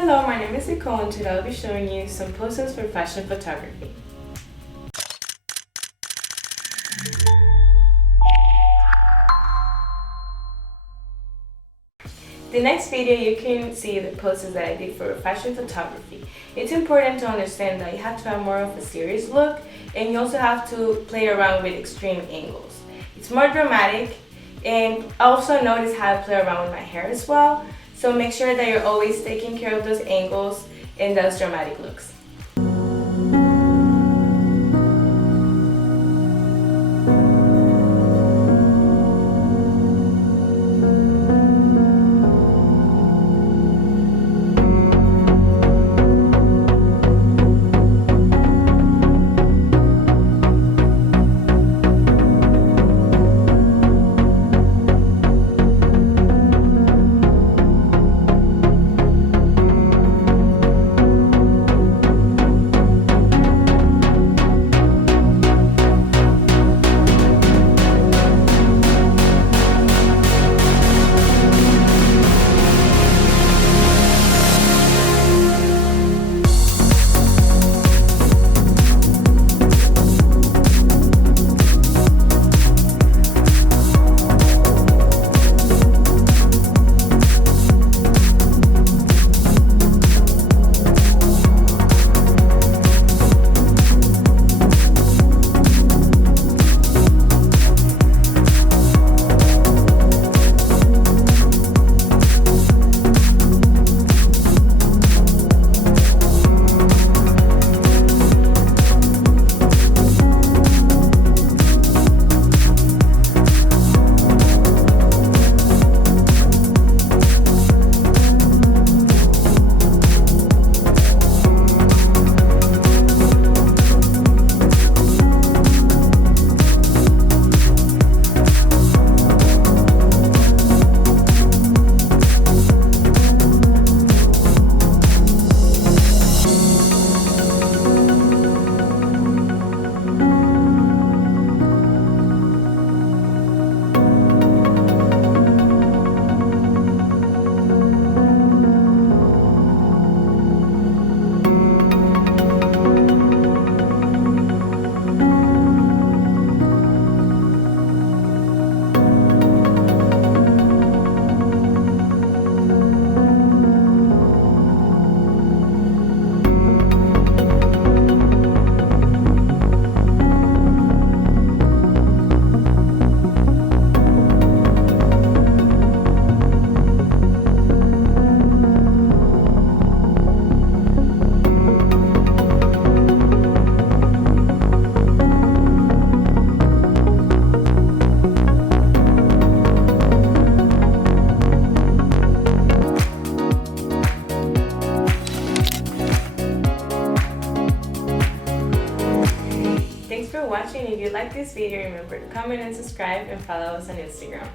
Hello, my name is Nicole and today I'll be showing you some poses for fashion photography. The next video you can see the poses that I did for fashion photography. It's important to understand that you have to have more of a serious look and you also have to play around with extreme angles. It's more dramatic, and also notice how I play around with my hair as well. So make sure that you're always taking care of those angles and those dramatic looks. Thanks for watching. If you like this video, remember to comment and subscribe and follow us on Instagram.